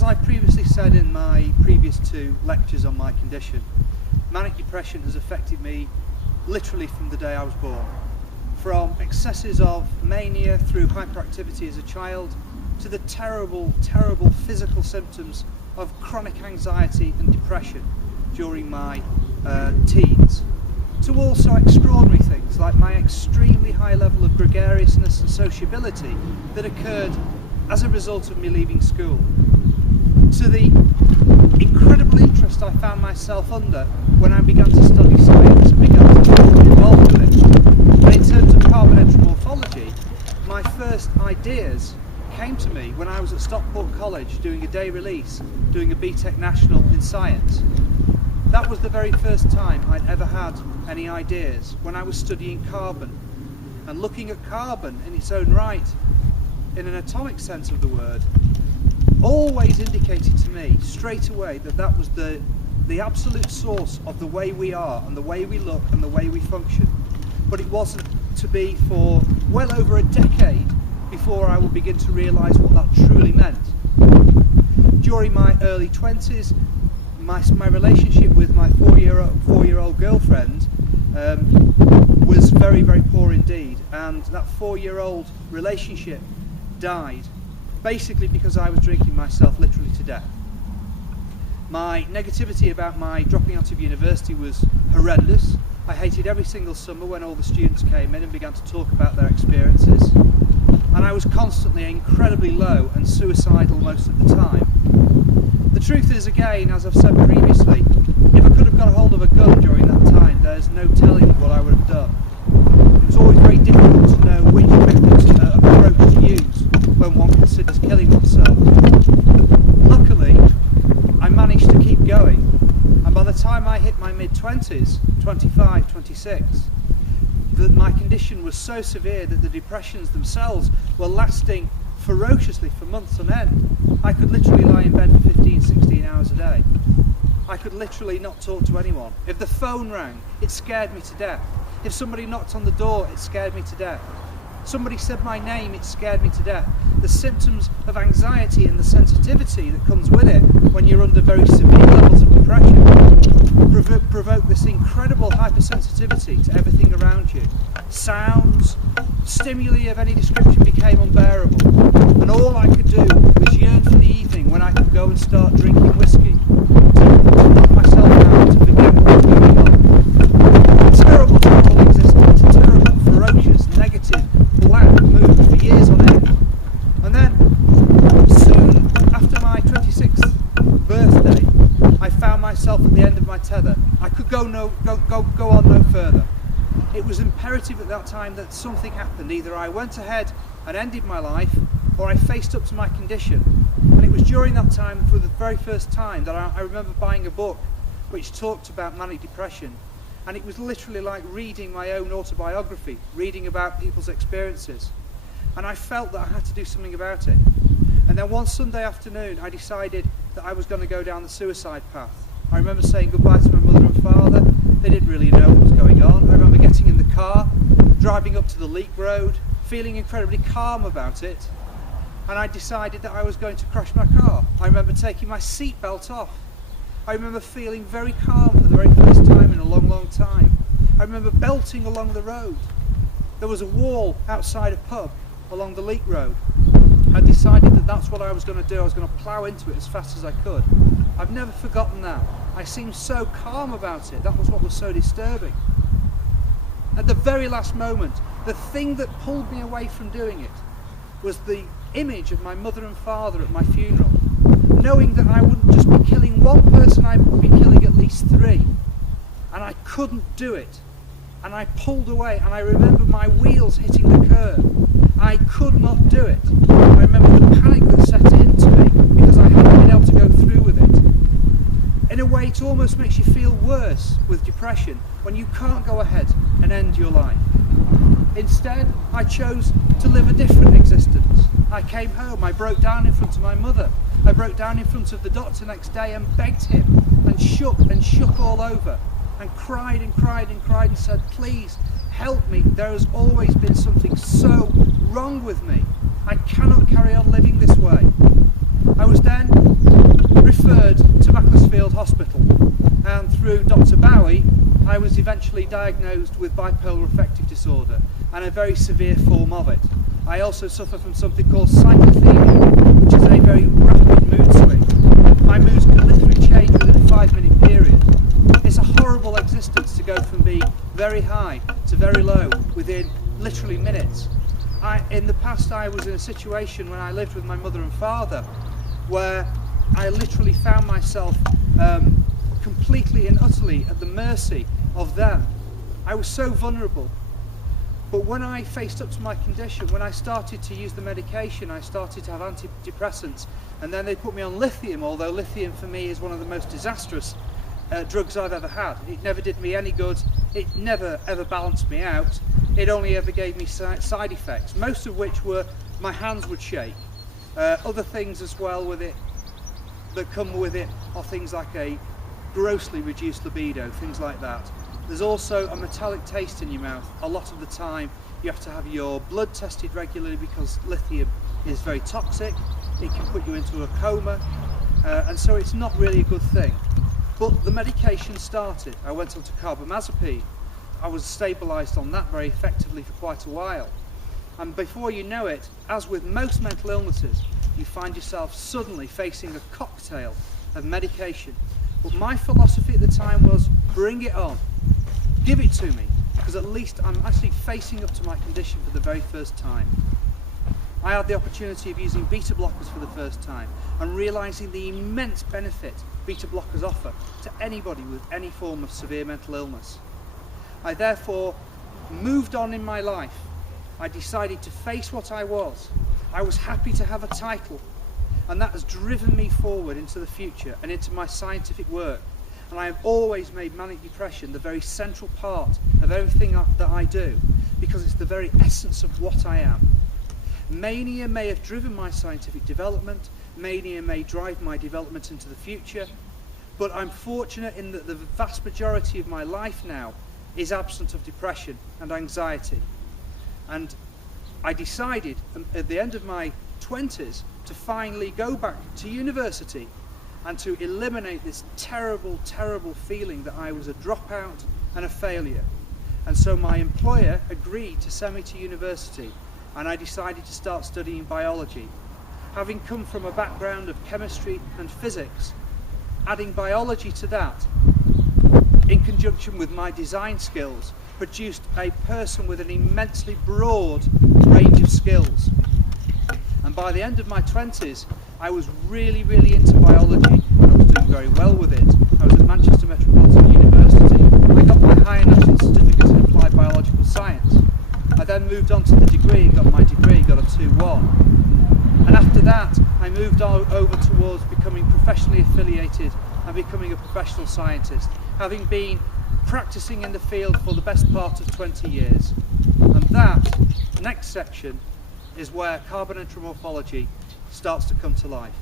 As I previously said in my previous 2 lectures on my condition, manic depression has affected me literally from the day I was born. From excesses of mania through hyperactivity as a child, to the terrible, terrible physical symptoms of chronic anxiety and depression during my teens, to also extraordinary things like my extremely high level of gregariousness and sociability that occurred as a result of me leaving school, to the incredible interest I found myself under when I began to study science and began to get involved with it. And in terms of carbonotropic morphology, my first ideas came to me when I was at Stockport College doing a day release, doing a BTEC National in science. That was the very first time I'd ever had any ideas, when I was studying carbon and looking at carbon in its own right, in an atomic sense of the word, always indicated to me straight away that that was the absolute source of the way we are and the way we look and the way we function. But it wasn't to be for well over a decade before I would begin to realise what that truly meant. During my early 20s, my relationship with my four-year-old girlfriend was very, very poor indeed, and that 4-year-old relationship died basically because I was drinking myself literally to death. My negativity about my dropping out of university was horrendous. I hated every single summer when all the students came in and began to talk about their experiences, and I was constantly incredibly low and suicidal most of the time. The truth is, again, as I've said previously, if I could have got a hold of a gun during that time, there's no telling what I would have done. It was always very difficult to know which approach to use when one considers killing oneself. Luckily, I managed to keep going, and by the time I hit my mid-20s, 25, 26, my condition was so severe that the depressions themselves were lasting ferociously for months on end. I could literally lie in bed for 15, 16 hours a day. I could literally not talk to anyone. If the phone rang, it scared me to death. If somebody knocked on the door, it scared me to death. Somebody said my name, it scared me to death. The symptoms of anxiety and the sensitivity that comes with it when you're under very severe levels of depression provoke this incredible hypersensitivity to everything around you. Sounds, stimuli of any description became unbearable, and all I could do was yearn for the evening when I could go and start drinking whiskey, to knock myself out, to forget what was going on. Terrible, terrible existence, terrible, ferocious, negative, black mood for years on end. And then, soon after my 26th birthday, I found myself at the end of my tether. I could go on no further. It was imperative at that time that something happened. Either I went ahead and ended my life, or I faced up to my condition. And it was during that time, for the very first time, that I remember buying a book which talked about manic depression. And it was literally like reading my own autobiography, reading about people's experiences. And I felt that I had to do something about it. And then one Sunday afternoon, I decided that I was going to go down the suicide path. I remember saying goodbye to my mother and father. They didn't really know what was going on. I remember getting in the car, driving up to the Leek Road, feeling incredibly calm about it, and I decided that I was going to crash my car. I remember taking my seatbelt off. I remember feeling very calm for the very first time in a long, long time. I remember belting along the road. There was a wall outside a pub along the Leek Road. I decided that that's what I was going to do. I was going to plough into it as fast as I could. I've never forgotten that. I seemed so calm about it. That was what was so disturbing. At the very last moment, the thing that pulled me away from doing it was the image of my mother and father at my funeral, knowing that I wouldn't just be killing one person, I would be killing at least 3. And I couldn't do it. And I pulled away, and I remember my wheels hitting the curb. I could not do it. I remember the panic that set into me because I hadn't been able to go through with it. In a way, it almost makes you feel worse with depression when you can't go ahead and end your life. Instead, I chose to live a different existence. I came home, I broke down in front of my mother. I broke down in front of the doctor next day and begged him and shook all over and cried and cried and cried and said, please help me. There has always been something so wrong with me. I cannot carry on living this way. I was then was eventually diagnosed with bipolar affective disorder and a very severe form of it. I also suffer from something called cyclothymia, which is a very rapid mood swing. My moods can literally change within a 5-minute period. It's a horrible existence to go from being very high to very low within literally minutes. In the past, I was in a situation when I lived with my mother and father where I literally found myself completely and utterly at the mercy of them. I was so vulnerable. But when I faced up to my condition, when I started to use the medication, I started to have antidepressants, and then they put me on lithium, although lithium for me is one of the most disastrous drugs I've ever had. It never did me any good. It never ever balanced me out. It only ever gave me side effects, most of which were my hands would shake. Other things as well with it that come with it are things like a grossly reduced libido, things like that. There's also a metallic taste in your mouth. A lot of the time you have to have your blood tested regularly because lithium is very toxic. It can put you into a coma, and so it's not really a good thing. But the medication started. I went on to carbamazepine. I was stabilised on that very effectively for quite a while. And before you know it, as with most mental illnesses, you find yourself suddenly facing a cocktail of medication. But my philosophy at the time was, bring it on. Give it to me, because at least I'm actually facing up to my condition for the very first time. I had the opportunity of using beta blockers for the first time and realising the immense benefit beta blockers offer to anybody with any form of severe mental illness. I therefore moved on in my life. I decided to face what I was. I was happy to have a title, and that has driven me forward into the future and into my scientific work. And I have always made manic depression the very central part of everything that I do, because it's the very essence of what I am. Mania may have driven my scientific development, mania may drive my development into the future, but I'm fortunate in that the vast majority of my life now is absent of depression and anxiety. And I decided at the end of my 20s to finally go back to university and to eliminate this terrible, terrible feeling that I was a dropout and a failure. And so my employer agreed to send me to university, and I decided to start studying biology. Having come from a background of chemistry and physics, adding biology to that, in conjunction with my design skills, produced a person with an immensely broad range of skills. And by the end of my 20s, I was really, really into biology. I was doing very well with it. I was at Manchester Metropolitan University. I got my Higher National Certificate in Applied Biological Science. I then moved on to the degree and got my degree, got a 2-1. And after that, I moved over towards becoming professionally affiliated and becoming a professional scientist, having been practicing in the field for the best part of 20 years. And that next section is where carbon enteromorphology starts to come to life.